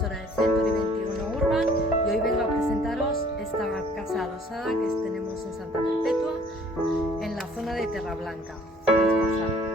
inversora de Century 21 Urban y hoy vengo a presentaros esta casa adosada que tenemos en Santa Perpetua, en la zona de Terra Blanca. Vamos a pasar.